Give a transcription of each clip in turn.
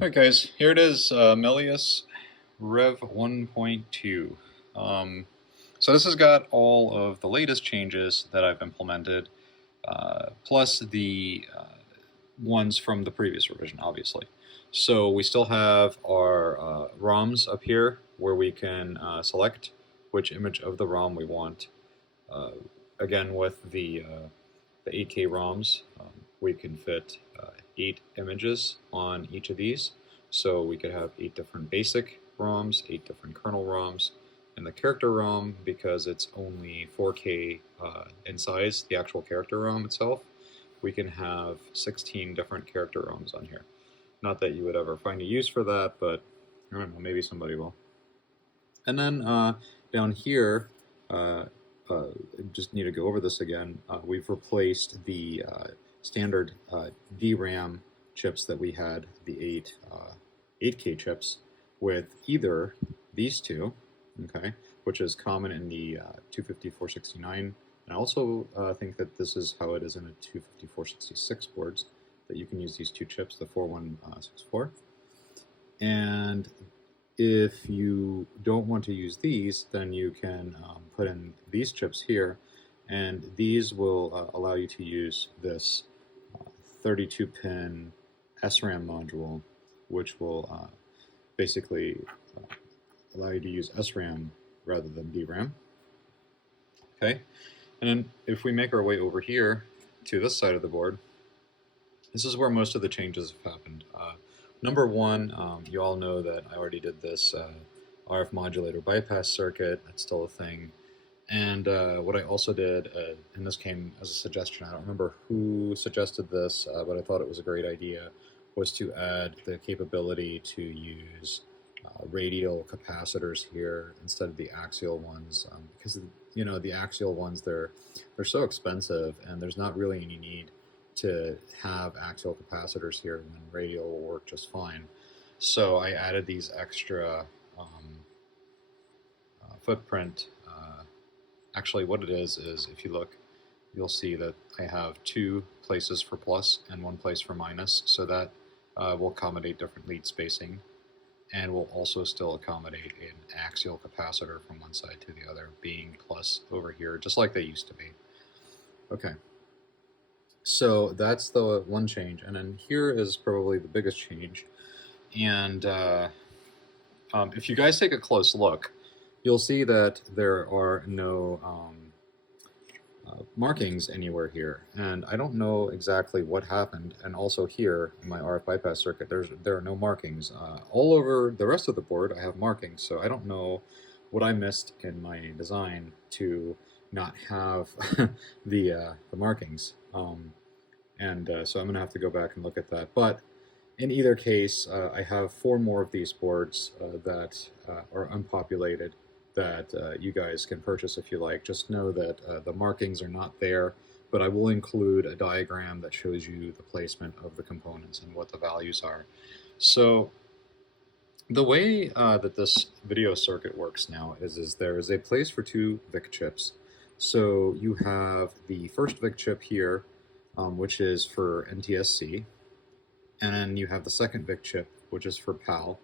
Alright guys, here it is, MELIUS Rev 1.2. So this has got all of the latest changes that I've implemented, plus the ones from the previous revision, obviously. So we still have our ROMs up here where we can select which image of the ROM we want. Again, with the 8K ROMs, we can fit 8 images on each of these. So we could have 8 different basic ROMs, 8 different kernel ROMs, and the character ROM, because it's only 4K in size, the actual character ROM itself, we can have 16 different character ROMs on here. Not that you would ever find a use for that, but I don't know, maybe somebody will. And then down here, just need to go over this again. We've replaced the standard DRAM chips that we had, the 8K chips, with either these two, okay, which is common in the 254-69. And I also think that this is how it is in the 254-66 boards, that you can use these two chips, the 4164. And if you don't want to use these, then you can put in these chips here, and these will allow you to use this 32-pin SRAM module, which will basically allow you to use SRAM rather than DRAM. Okay, and then if we make our way over here to this side of the board, this is where most of the changes have happened. Number one, you all know that I already did this RF modulator bypass circuit. That's still a thing. And what I also did, and this came as a suggestion, I don't remember who suggested this, but I thought it was a great idea, was to add the capability to use radial capacitors here instead of the axial ones, because you know the axial ones, they're so expensive, and there's not really any need to have axial capacitors here, and then radial will work just fine. So I added these extra footprint. Actually, what it is if you look, you'll see that I have 2 places for plus and 1 place for minus, so that will accommodate different lead spacing, and will also still accommodate an axial capacitor from one side to the other, being plus over here, just like they used to be. Okay. So that's the one change, and then here is probably the biggest change. And if you guys take a close look, you'll see that there are no markings anywhere here, and I don't know exactly what happened. And also here in my RF bypass circuit, there are no markings. All over the rest of the board, I have markings, so I don't know what I missed in my design to not have the markings. So I'm going to have to go back and look at that. But in either case, I have 4 more of these boards that are unpopulated that you guys can purchase if you like. Just know that the markings are not there, but I will include a diagram that shows you the placement of the components and what the values are. So the way that this video circuit works now is there is a place for 2 VIC chips. So you have the first VIC chip here, which is for NTSC, and then you have the second VIC chip, which is for PAL.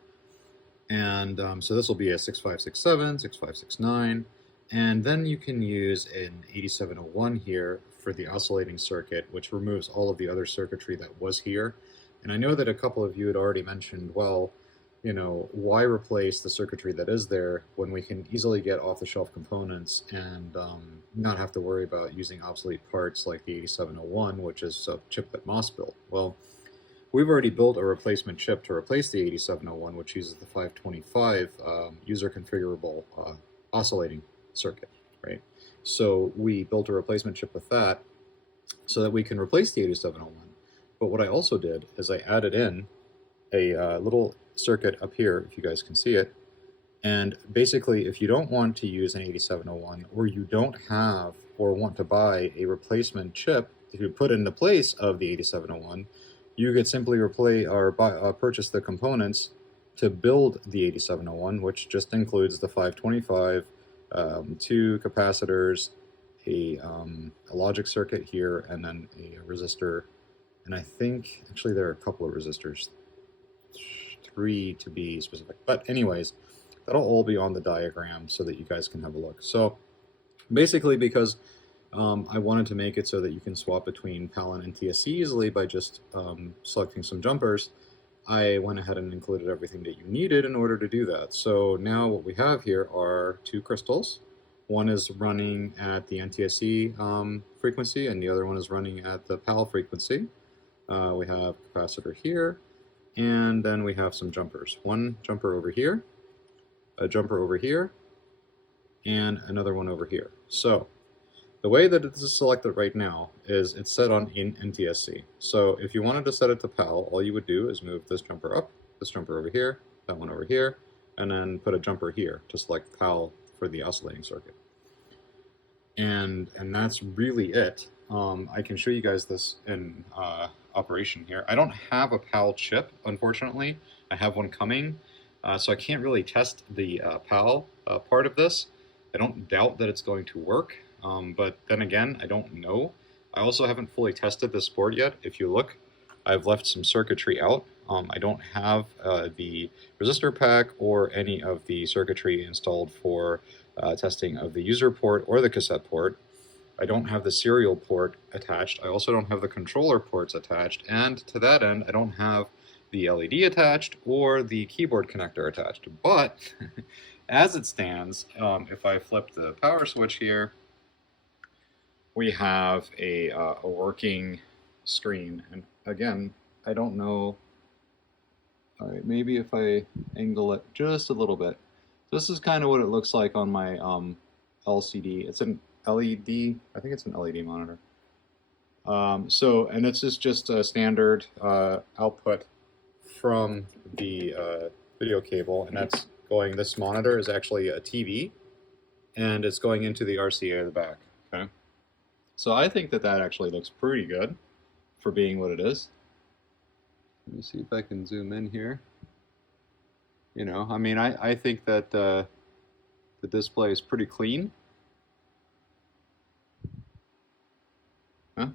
And so this will be a 6567, 6569, and then you can use an 8701 here for the oscillating circuit, which removes all of the other circuitry that was here. And I know that a couple of you had already mentioned, well, you know, why replace the circuitry that is there when we can easily get off-the-shelf components and not have to worry about using obsolete parts like the 8701, which is a chip that MOS built. Well, we've already built a replacement chip to replace the 8701, which uses the 525 user configurable oscillating circuit, right? So we built a replacement chip with that so that we can replace the 8701. But what I also did is I added in a little circuit up here, if you guys can see it. And basically, if you don't want to use an 8701, or you don't have or want to buy a replacement chip to put in the place of the 8701, you could simply purchase the components to build the 8701, which just includes the 525, 2 capacitors, a logic circuit here, and then a resistor. And I think, actually, there are a couple of resistors. 3 to be specific. But anyways, that'll all be on the diagram so that you guys can have a look. So basically, because I wanted to make it so that you can swap between PAL and NTSC easily by just selecting some jumpers, I went ahead and included everything that you needed in order to do that. So now what we have here are 2 crystals. One is running at the NTSC frequency, and the other one is running at the PAL frequency. We have a capacitor here, and then we have some jumpers. One jumper over here, a jumper over here, and another one over here. So the way that this is selected right now is it's set on NTSC. So if you wanted to set it to PAL, all you would do is move this jumper up, this jumper over here, that one over here, and then put a jumper here to select PAL for the oscillating circuit. And that's really it. I can show you guys this in operation here. I don't have a PAL chip, unfortunately. I have one coming, so I can't really test the PAL part of this. I don't doubt that it's going to work, but then again, I don't know. I also haven't fully tested this board yet. If you look, I've left some circuitry out. I don't have the resistor pack or any of the circuitry installed for testing of the user port or the cassette port. I don't have the serial port attached. I also don't have the controller ports attached, and to that end, I don't have the LED attached or the keyboard connector attached. But as it stands, if I flip the power switch here, we have a working screen. And again, I don't know. All right, maybe if I angle it just a little bit. This is kind of what it looks like on my LCD. It's an LED, I think it's an LED monitor. And this is just a standard output from the video cable, and that's going, this monitor is actually a TV, and it's going into the RCA at the back, okay? So I think that that actually looks pretty good for being what it is. Let me see if I can zoom in here. You know, I mean, I think that the display is pretty clean. Huh?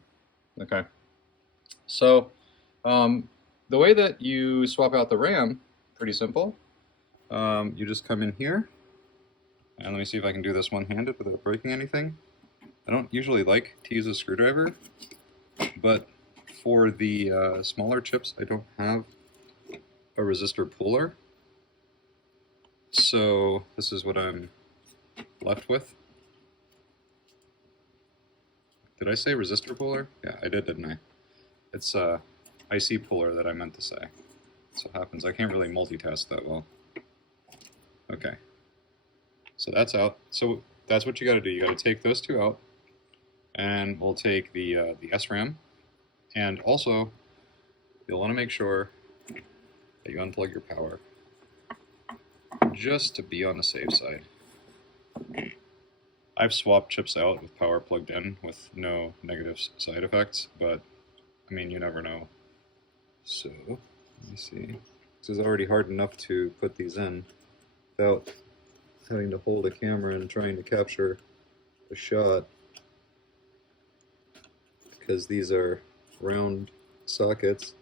Okay. So the way that you swap out the RAM, pretty simple. You just come in here, and let me see if I can do this one-handed without breaking anything. I don't usually like to use a screwdriver, but for the smaller chips, I don't have a resistor puller. So this is what I'm left with. Did I say resistor puller? Yeah, I did, didn't I? It's IC puller that I meant to say. That's what happens. I can't really multitask that well. Okay. So that's out. So that's what you got to do. You got to take those two out, and we'll take the SRAM, and also you'll want to make sure that you unplug your power, just to be on the safe side. I've swapped chips out with power plugged in with no negative side effects, but I mean, you never know. So let me see. This is already hard enough to put these in without having to hold a camera and trying to capture a shot, because these are round sockets,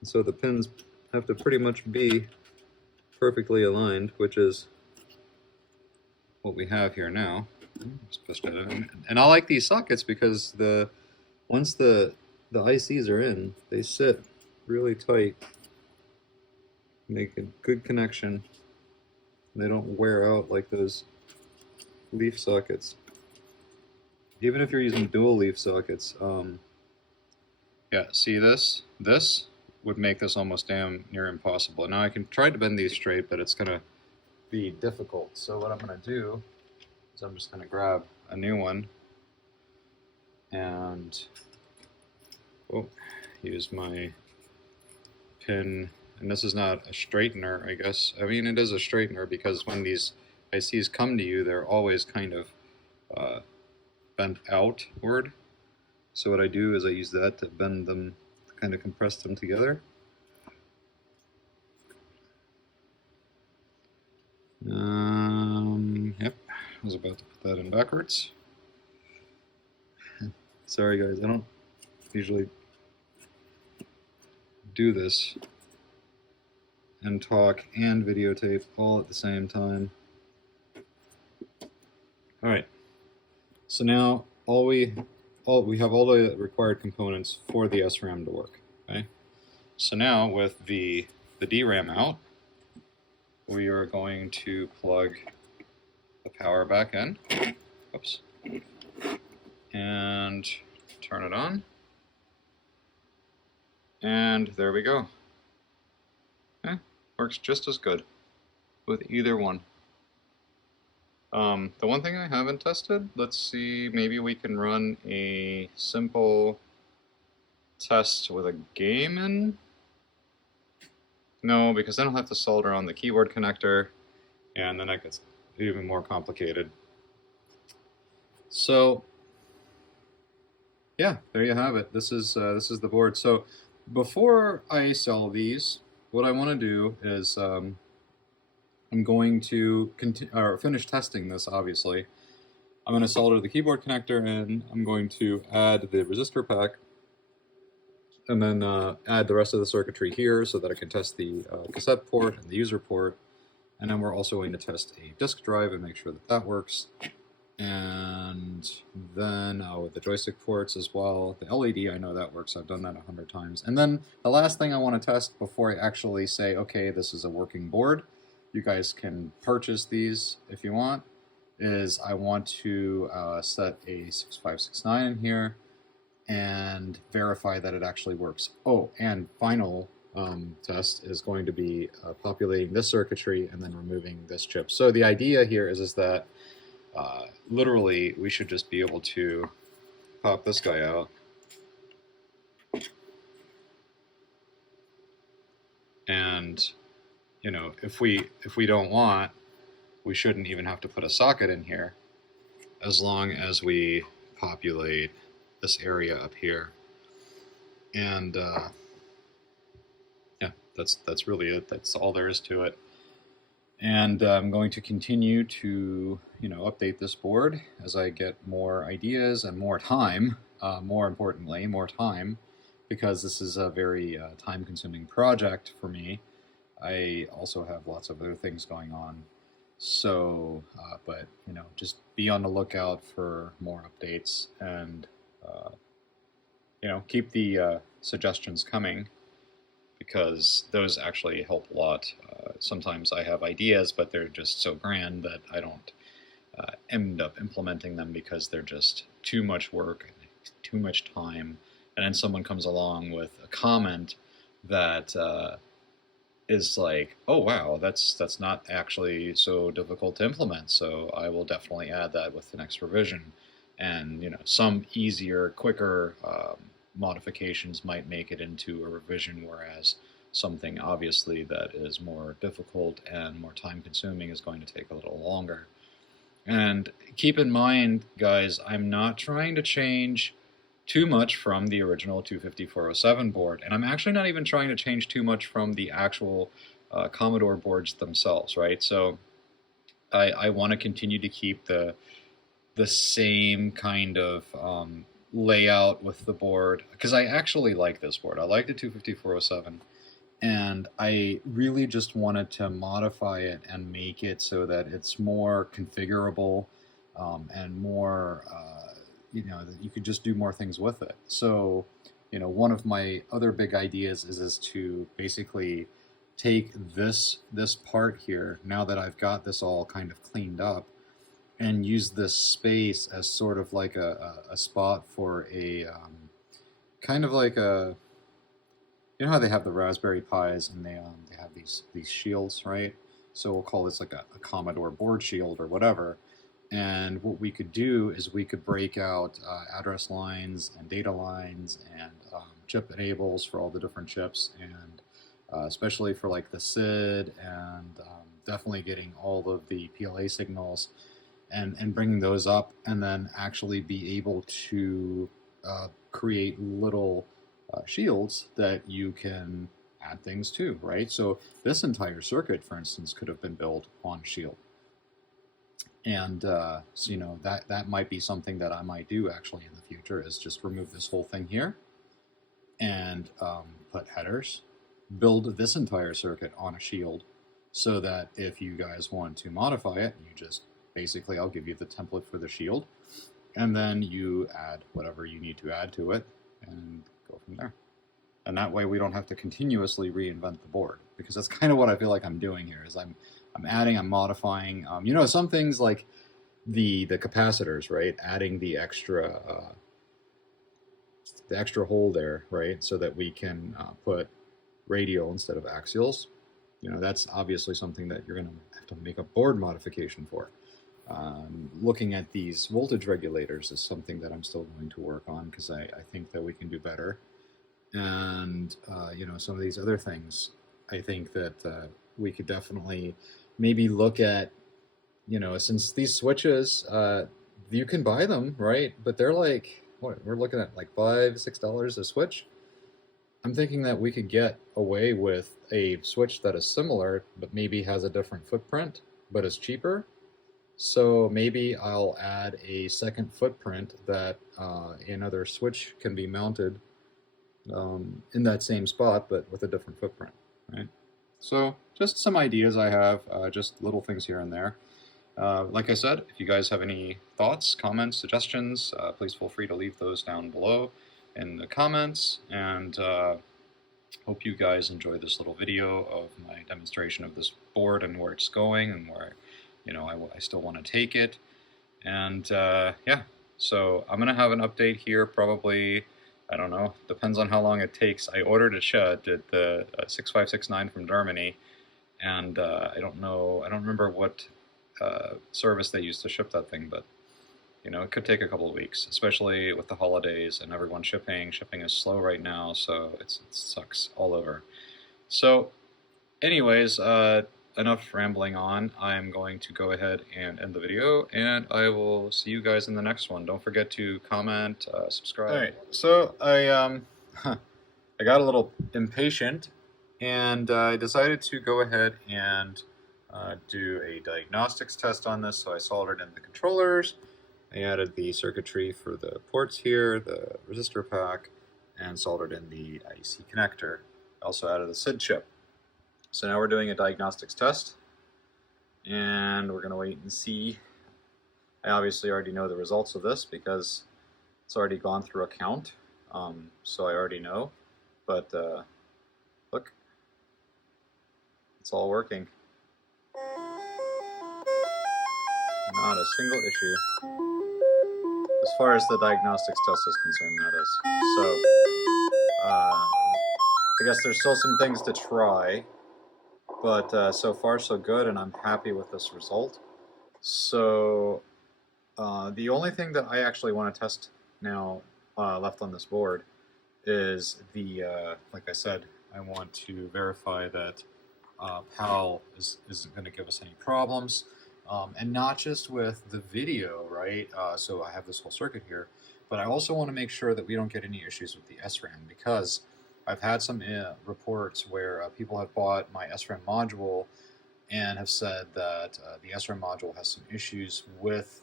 and so the pins have to pretty much be perfectly aligned, which is what we have here now. Just push that in. And I like these sockets because once the ICs are in, they sit really tight, make a good connection, and they don't wear out like those leaf sockets. Even if you're using dual leaf sockets, yeah, see this? This would make this almost damn near impossible. Now I can try to bend these straight, but it's gonna be difficult. So what I'm gonna do is I'm just gonna grab a new one and use my pin. And this is not a straightener, I guess. I mean, it is a straightener because when these ICs come to you, they're always kind of bent outward. So what I do is I use that to bend them, kind of compress them together. Yep, I was about to put that in backwards. Sorry guys, I don't usually do this. and talk and videotape all at the same time. All right. So now we have all the required components for the SRAM to work. Okay. So now with the DRAM out, we are going to plug the power back in. Oops. And turn it on. And there we go. Okay. Works just as good with either one. The one thing I haven't tested, let's see, maybe we can run a simple test with a game in? No, because then I'll have to solder on the keyboard connector, and then that gets even more complicated. So, yeah, there you have it. This is the board. So, before I sell these, what I want to do is I'm going to finish testing this, obviously. I'm going to solder the keyboard connector in, I'm going to add the resistor pack, and then add the rest of the circuitry here so that I can test the cassette port and the user port. And then we're also going to test a disk drive and make sure that that works. And then with the joystick ports as well. The LED, I know that works. I've done that 100 times. And then the last thing I want to test before I actually say, okay, this is a working board, you guys can purchase these if you want, is I want to set a 6569 in here and verify that it actually works. Oh, and final test is going to be populating this circuitry and then removing this chip. So the idea here is that literally we should just be able to pop this guy out and, you know, if we don't want, we shouldn't even have to put a socket in here as long as we populate this area up here. And yeah, that's really it. That's all there is to it. And I'm going to continue to, you know, update this board as I get more ideas and more time. More importantly, more time, because this is a very time-consuming project for me. I also have lots of other things going on. So, but you know, just be on the lookout for more updates, and you know, keep the suggestions coming, because those actually help a lot. Sometimes I have ideas, but they're just so grand that I don't end up implementing them because they're just too much work, too much time, and then someone comes along with a comment that is like, oh wow, that's not actually so difficult to implement, so I will definitely add that with the next revision. And you know, some easier, quicker modifications might make it into a revision, whereas something obviously that is more difficult and more time consuming is going to take a little longer. And keep in mind, guys, I'm not trying to change too much from the original 25407 board, and I'm actually not even trying to change too much from the actual Commodore boards themselves, right? So I want to continue to keep the same kind of layout with the board, because I actually like this board. I like the 25407, and I really just wanted to modify it and make it so that it's more configurable and more, you know, that you could just do more things with it. So, you know, one of my other big ideas is to basically take this part here, now that I've got this all kind of cleaned up, and use this space as sort of like a spot for a kind of like a, you know how they have the Raspberry Pis and they have these shields, right? So we'll call this like a Commodore board shield or whatever. And what we could do is we could break out address lines and data lines and chip enables for all the different chips, and especially for like the SID, and definitely getting all of the PLA signals, and bringing those up, and then actually be able to create little shields that you can add things to, right? So this entire circuit, for instance, could have been built on shield. And so, you know, that might be something that I might do actually in the future, is just remove this whole thing here and put headers build this entire circuit on a shield so that if you guys want to modify it, you just basically, I'll give you the template for the shield, and then you add whatever you need to add to it and go from there. And that way we don't have to continuously reinvent the board, because that's kind of what I feel like I'm doing here, is I'm adding, I'm modifying. You know, some things like the capacitors, right? Adding the extra hole there, right? So that we can put radial instead of axials. You know, that's obviously something that you're going to have to make a board modification for. Looking at these voltage regulators is something that I'm still going to work on, because I think that we can do better. And, you know, some of these other things, I think that we could definitely maybe look at, you know, since these switches, you can buy them, right? But they're like, what, we're looking at like $5-6 a switch. I'm thinking that we could get away with a switch that is similar, but maybe has a different footprint, but is cheaper. So maybe I'll add a second footprint that another switch can be mounted in that same spot, but with a different footprint, right? So just some ideas I have, just little things here and there. Like I said, if you guys have any thoughts, comments, suggestions, please feel free to leave those down below in the comments, and hope you guys enjoy this little video of my demonstration of this board and where it's going and where, you know, I still want to take it. And yeah, so I'm gonna have an update here probably, I don't know, depends on how long it takes. I ordered a the 6569 from Germany, and I don't know, I don't remember what service they used to ship that thing, but you know, it could take a couple of weeks, especially with the holidays and everyone shipping. Shipping is slow right now, so it sucks all over. So anyways, enough rambling on. I'm going to go ahead and end the video, and I will see you guys in the next one. Don't forget to comment, subscribe. All right, so I got a little impatient, and I decided to go ahead and do a diagnostics test on this. So I soldered in the controllers, I added the circuitry for the ports here, the resistor pack, and soldered in the IC connector. I also added the SID chip. So now we're doing a diagnostics test, and we're going to wait and see. I obviously already know the results of this because it's already gone through a count, so I already know. But look, it's all working. Not a single issue. As far as the diagnostics test is concerned, that is. So, I guess there's still some things to try, but so far so good, and I'm happy with this result. So, the only thing that I actually want to test now left on this board is the, like I said, I want to verify that PAL isn't going to give us any problems. And not just with the video, right? So I have this whole circuit here, but I also want to make sure that we don't get any issues with the SRAM, because I've had some reports where people have bought my SRAM module and have said that the SRAM module has some issues with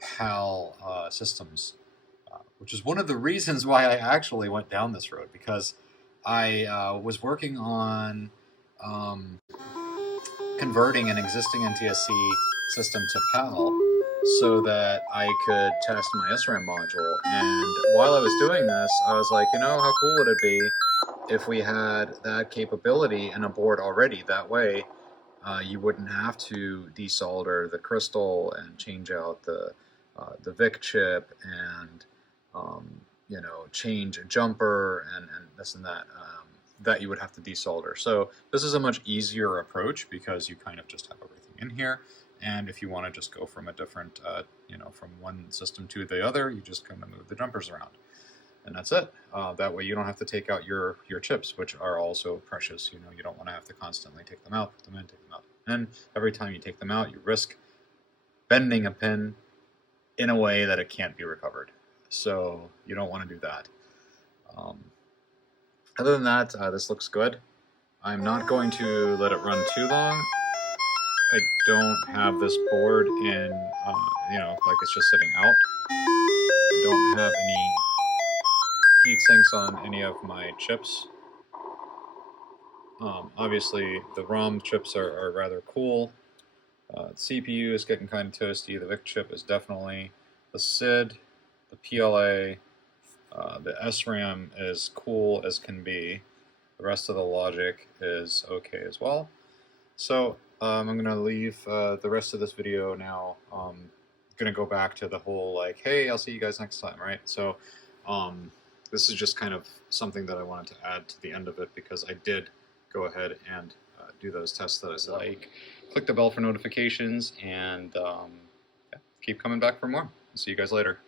PAL systems, which is one of the reasons why I actually went down this road, because I was working on converting an existing NTSC system to PAL so that I could test my SRAM module. And while I was doing this, I was like, you know, how cool would it be if we had that capability in a board already? That way, you wouldn't have to desolder the crystal and change out the VIC chip and you know, change a jumper and this and that. That you would have to desolder. So this is a much easier approach because you kind of just have everything in here. And if you want to just go from a different, you know, from one system to the other, you just kind of move the jumpers around. And that's it. That way you don't have to take out your chips, which are also precious. You know, you don't want to have to constantly take them out, put them in, take them out. And every time you take them out, you risk bending a pin in a way that it can't be recovered. So you don't want to do that. Other than that, this looks good. I'm not going to let it run too long. I don't have this board in, you know, like it's just sitting out. I don't have any heat sinks on any of my chips. Obviously, the ROM chips are rather cool. The CPU is getting kind of toasty. The VIC chip is definitely. The SID, the PLA, the SRAM is cool as can be. The rest of the logic is okay as well. So I'm going to leave the rest of this video now. Going to go back to the whole like, hey, I'll see you guys next time, right? So this is just kind of something that I wanted to add to the end of it because I did go ahead and do those tests that I said. Like, click the bell for notifications and yeah, keep coming back for more. See you guys later.